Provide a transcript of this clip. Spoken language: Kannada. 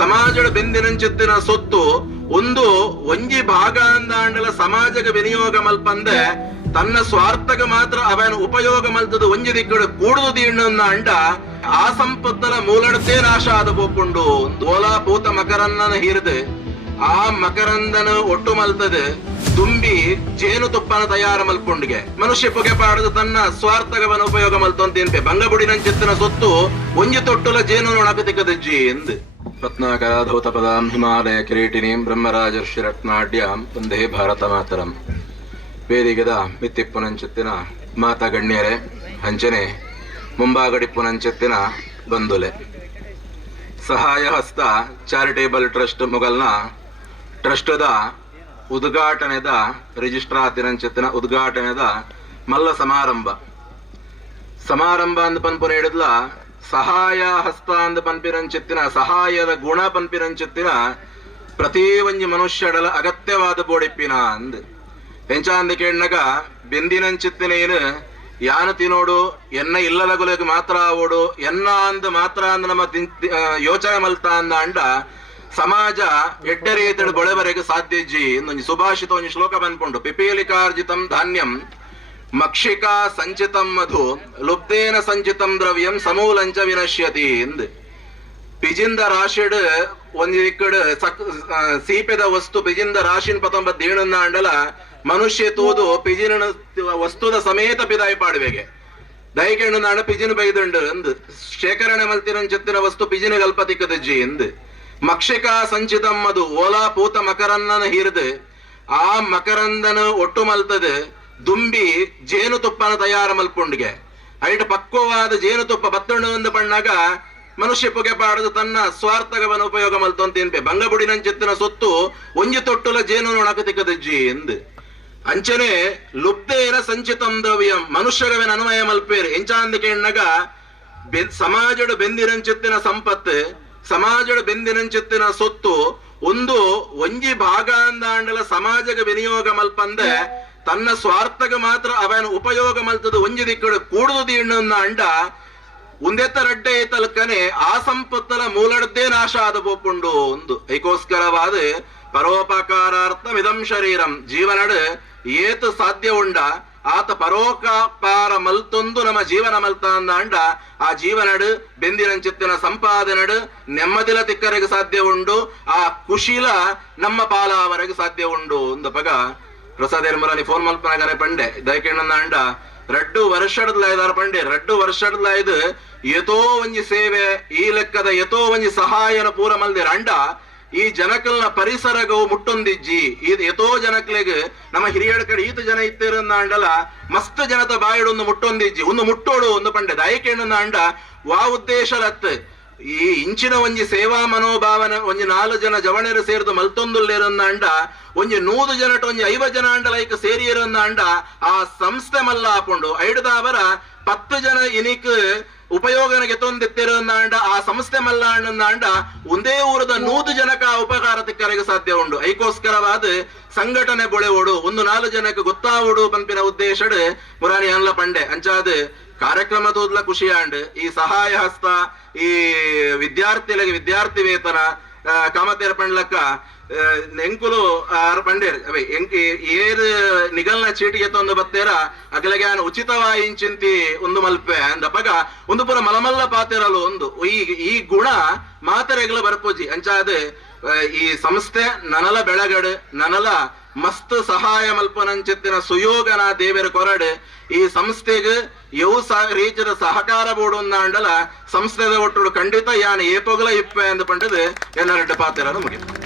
ಸಮಾಜದ ಬೆಂದಿನಂಚಿತ್ತಿನ ಸೊತ್ತು ಒಂದು ಒಂಜಿ ಭಾಗ ಅಂದಾಂಡಲ ಸಮಾಜಕ್ಕೆ ವಿನಿಯೋಗ ಮಲ್ಪಂದೆ ತನ್ನ ಸ್ವಾರ್ಥಕ್ಕೆ ಮಾತ್ರ ಅವನ ಉಪಯೋಗ ಮಲ್ತದ ಒಂಜಿ ದಿಕ್ಕಡು ಕೂಡುದು ದೀಣ್ಣನ್ನ ಅಂಡ ಆ ಸಂಪತ್ತಲ ಮೂಲಡತೆ ನಾಶ ಆದ ಪೋಪುಂಡು ಓಲಾ ಪೂತ ಮಕರನ್ನನ ಹಿರಿದು ಆ ಮಕರಂದನ ಒಟ್ಟು ಮಲ್ತದ ತುಂಬಿ ಜೇನು ತುಪ್ಪನ ತಯಾರ ಮಲ್ಪುಂಡಿಗೆ ಮನುಷ್ಯ ಪೊಗೆ ಪಾಡದು ತನ್ನ ಸ್ವಾರ್ಥಕವನ ಉಪಯೋಗ ಮಲ್ತೊಂತೇನ್ಪೆ ಬಂಗಬುಡಿನಂಚಿತ್ತಿನ ಸೊತ್ತು ಒಂಜಿ ತೊಟ್ಟುಲ ಜೇನು ನೊಣಕತಿಕ್ಕದಜ್ಜಿ ಎಂದು ರತ್ನಾಕರ ಧೌತಪದಾಂ ಹಿಮಾಲಯ ಕಿರೀಟಿನೀಂ ಬ್ರಹ್ಮರಾಜರ್ಷಿ ರತ್ನಾಡ್ಯಾಂ ವಂದೇ ಭಾರತ ಮಾತರಂ. ವೇದಿಕದ ಮಿತ್ತಿಪ್ಪುನಂಚಿತ್ತಿನ ಮಾತಾ ಗಣ್ಯರೇ, ಹಂಚನೆ ಮುಂಬಾಗಡಿಪ್ಪುನಂಚಿತ್ತಿನ ಬಂಧುಲೆ, ಸಹಾಯ ಹಸ್ತ ಚಾರಿಟೇಬಲ್ ಟ್ರಸ್ಟ್ ಮೊಗಲ್ನ ಟ್ರಸ್ಟದ ಉದ್ಘಾಟನೆದ ರಿಜಿಸ್ಟ್ರಾತಿನಂಚಿತ್ತಿನ ಉದ್ಘಾಟನೆದ ಮಲ್ಲ ಸಮಾರಂಭ ಅಂದ ಪನ್ಪುನ ಹಿಡಿದ್ಲ ಸಹಾಯ ಹಸ್ತ ಅಂದ ಪನ್ಪಿರಂಚಿತ್ತಿನ ಸಹಾಯದ ಗುಣ ಪನ್ಪಿರಂಚಿತ್ತಿನ ಪ್ರತಿ ಒಂಜಿ ಮನುಷ್ಯಡಲ ಅಗತ್ಯವಾದ ಬೋಡಿಪ್ಪಿನ ಅಂದ್ ಹೆಂಚಾಂದ ಕೇಳ್ನಾಗ ಬೆಂದಿನಂಚಿತ್ತಿನೇನು ಯಾನು ತಿನ್ನೋಡು ಎನ್ನ ಇಲ್ಲದ ಗುಲೆಗೆ ಮಾತ್ರ ಆವೋಡು ಎನ್ನ ಅಂದ ಮಾತ್ರ ಅಂದ ನಮ್ಮ ಯೋಚನೆ ಮಲ್ತಾ ಅಂದ ಅಂಡ ಸಮಾಜ ಎಡ್ಡರೇತಡು ಬೊಳೆವರೆಗೆ ಸಾಧ್ಯಜ್ಜಿ ಒಂಜಿ ಸುಭಾಷಿತ ಒಂಜಿ ಶ್ಲೋಕ ಬಂದ್ಕೊಂಡು ಪಿಪೀಲಿಕಾರ್ಜಿತಂ ಧಾನ್ಯಂ ಮಕ್ಷಿಕಾ ಸಂಚಿತಂ ಮಧು ಲುಬ್ಧೇನ ಸಂಚಿತಂ ದ್ರವ್ಯಂ ಸಮೂಲಂಚ ವಿನಶ್ಯತಿ ಎಂದು ಪಿಜಿಂದ ರಾಶಿಡ್ ಒಂಜಿ ಇಕ್ಕಡು ಸೀಪೆದ ವಸ್ತು ಪಿಜಿಂದ ರಾಶಿನ್ ಪತೊಂಬ ದೇಣನ್ನ ಅಂಡಲ ಮನುಷ್ಯ ತೂದು ಪಿಜಿನ ವಸ್ತುದ ಸಮೇತ ಪಿದಾಯಿ ಪಾಡುವೆಗೆ ದೈಕೆಂಡು ನಾಡ ಪಿಜಿನ ಬೈದುಂಡು ಎಂದು ಶೇಖರಣೆ ಮಲ್ತಿರಂಚಿತ್ತಿನ ವಸ್ತು ಪಿಜಿನ ಗಲ್ಪತಿಕ್ಕದಜ್ಜಿ ಎಂದು ಮಕ್ಷಿಕಾ ಸಂಚಿತಂ ಮಧು ಓಲಾ ಪೂತ ಮಕರನ್ನನ ಹಿರಿದು ಆ ಮಕರಂದನ ಒಟ್ಟು ಮಲ್ತದ ದುಂಬಿ ಜೇನು ತುಪ್ಪನ ತಯಾರ ಮಲ್ಪುಂಡಿಗೆ ಐಟ್ ಪಕ್ವವಾದ ಜೇನುತುಪ್ಪ ಬತ್ತಣ್ಣು ಒಂದು ಬಣ್ಣಾಗ ಮನುಷ್ಯ ಪೊಗೆ ಪಾಡದು ತನ್ನ ಸ್ವಾರ್ಥಕವನ ಉಪಯೋಗ ಮಲ್ತೊಂತೇನ್ಪೆ ಬಂಗಬುಡಿನಂಚಿತ್ತಿನ ಸೊತ್ತು ಒಂಜಿ ತೊಟ್ಟುಲ ಜೇನು ನೊಣಕತಿಕ್ಕದಜ್ಜಿ ಎಂದು ಅಂಚನೆ ಲುಬ್ಧೇನ ಸಂಚಿತಂ ದ್ರವ್ಯಂ ಮನುಷ್ಯಗವೆನ ಅನ್ವಯ ಮಲ್ಪೇರು ಎಂಚಾಂದಿಕೆ ಎಣ್ಣಗ ಸಮಾಜದ ಬೆಂದಿನಂಚಿತ್ತಿನ ಸಂಪತ್ತು ಸಮಾಜದ ಬೆಂದಿನಂಚಿತ್ತಿನ ಸೊತ್ತು ಒಂದು ಒಂಜಿ ಭಾಗ ಅಂದಾಂಡಲ ಸಮಾಜಕ್ಕೆ ವಿನಿಯೋಗ ಮಲ್ಪಂದೆ ತನ್ನ ಸ್ವಾರ್ಥಕ್ಕೆ ಮಾತ್ರ ಅವನ ಉಪಯೋಗ ಮಲ್ತದ ಒಂಜಿ ದಿಕ್ಕಡು ಕೂಡುದು ದೀಣ್ಣನ್ನ ಅಂಡ ಉಂದೆತ್ತರಡ್ಡೆ ತಲಕನೆ ಆ ಸಂಪತ್ತಲ ಮೂಲಡದ್ದೇ ನಾಶ ಆದ ಪೋಪುಂಡು ಒಂದು ಐಕೋಸ್ಕರವಾದ ಪರೋಪಕಾರಾರ್ಥಮಿದಂ ಶರೀರಂ ಜೀವನಡ್ ಏತು ಸಾಧ್ಯ ಉಂಡ ಆತ ಪರೋಪಕಾರ ಮಲ್ತೊಂದು ನಮ್ಮ ಜೀವನ ಮಲ್ತ ಅಂದ ಆ ಜೀವನಡ್ ಬೆಂದಿನಂಚಿತ್ತಿನ ಸಂಪಾದನಡ್ ನೆಮ್ಮದಿಲ ತಿಕ್ಕರೆಗೆ ಸಾಧ್ಯ ಉಂಡು ಆ ಖುಷಿಲ ನಮ್ಮ ಪಾಲಾವರೆಗೆ ಸಾಧ್ಯ ಉಂಡು ಒಂದು ಪಗ ಪ್ರಸಾದ್ ಎಲ್ಮರಾನಿ ಫೋನ್ ಮಲ್ಪನಾಗನೆ ಪಂಡೆ ದಯಕೆಣ್ಣ ಅಂಡ 2 ವರ್ಷದ ಪಂಡೆ 2 ವರ್ಷದ ಇದು ಎತೋ ಒಂಜಿ ಸೇವೆ ಈ ಲೆಕ್ಕದ ಎತೋ ಒಂಜಿ ಸಹಾಯನ ಪೂರ ಮಲ್ದಿರ ಅಂಡ ಈ ಜನಕಲ್ನ ಪರಿಸರಗವು ಮುಟ್ಟೊಂದಿಜ್ಜಿ ಇದು ಎತೋ ಜನಕ್ಲೆಗ್ ನಮ್ಮ ಹಿರಿಯಡ ಕಡೆ ಈತ ಜನ ಇತ್ತೇರನ್ನ ಅಂಡಲ ಮಸ್ತ್ ಜನತ ಬಾಯಿಡೊಂದು ಮುಟ್ಟೊಂದಿಜ್ಜಿ ಒಂದು ಮುಟ್ಟೋಡು ಒಂದು ಪಂಡೆ ದಯಕೆಣ್ಣ ಅಂಡ ವಾ ಉದ್ದೇಶಲತ್ ಈ ಇಂಚಿನ ಒಂಜಿ ಸೇವಾ ಮನೋಭಾವನೆ ಒಂಜಿ 4 ಜನ ಜವಣರು ಸೇರಿದು ಮಲ್ತೊಂದುಲ್ಲೇರನ್ನ ಅಂಡ ಒಂಜಿ 100 ಜನ ಒಂಜಿ 50 ಜನ ಅಂಡ ಲೈಕ್ ಸೇರಿಯರನ್ನ ಅಂಡ ಆ ಸಂಸ್ಥೆ ಮಲ್ಲ ಹಾಕೊಂಡು ಐಡದವರ 10 ಜನ ಇನಿಕ್ ಉಪಯೋಗನಿಗೆ ತೊಂದೆತ್ತಿರನ್ನ ಅಂಡ ಆ ಸಂಸ್ಥೆ ಮಲ್ಲ ಅಂಡ ಒಂದೇ ಊರದ 100 ಜನಕ ಉಪಕಾರ ತಿಕ್ಕರೆಗೆ ಸಾಧ್ಯ ಉಂಡು ಐಕೋಸ್ಕರವಾದ ಸಂಘಟನೆ ಬೊಳೆವೋಡು ಒಂದು 4 ಜನಕ್ಕೆ ಗೊತ್ತಾವೋಡು ಪಂಪಿನ ಉದ್ದೇಶಡ್ ಮುರಾನಿ ಅನ್ಲ ಪಂಡೆ ಅಂಚಾದ ಕಾರ್ಯಕ್ರಮ ತೋದ್ಲ ಖುಷಿ ಅಂಡ್ ಈ ಸಹಾಯ ಹಸ್ತ ಈ ವಿದ್ಯಾರ್ಥಿಗಳಿಗೆ ವಿದ್ಯಾರ್ಥಿ ವೇತನ ಕಾಮತೇರ ಪಂಡ್ಲಕ್ಕ ಎಂಕುಲು ಪಂಡೇರ್ ಏರ್ ನಿಗಲ್ನ ಚೀಟಿಗೆ ತಂದು ಬತ್ತೇರ ಅಗಲಗೆ ಉಚಿತವಾಗಿ ಇಂಚಿಂತಿ ಒಂದು ಮಲ್ಪೆ ಅಂದಪಗ ಒಂದು ಪುರ ಮಲಮಲ್ಲ ಪಾತಿರಲು ಒಂದು ಈ ಗುಣ ಮಾತರೆಗಳ ಬರ್ಪೋಜಿ ಅಂಚಾದ ಈ ಸಂಸ್ಥೆ ನನಲ ಬೆಳಗಡು ನನಲ ಮಸ್ತ್ ಸಹಾಯ ಮಲ್ಪನಂಚಿತ್ತಿನ ಸುಯೋಗನ ದೇವರ ಕೊರಡು ಈ ಸಂಸ್ಥೆಗೆ ಯವು ರೀತಿಯ ಸಹಕಾರ ಬೋಡು ಅಂಡಲ ಸಂಸ್ಥೆದ ಒಟ್ಟು ಖಂಡಿತ ಯಾನ್ ಏಪೊಗಲ ಇಪ್ಪೆ ಅಂದು ಪಂಡದು ಎಲ್ಲ 2 ಪಾತಿರ ಮುಗಿತು.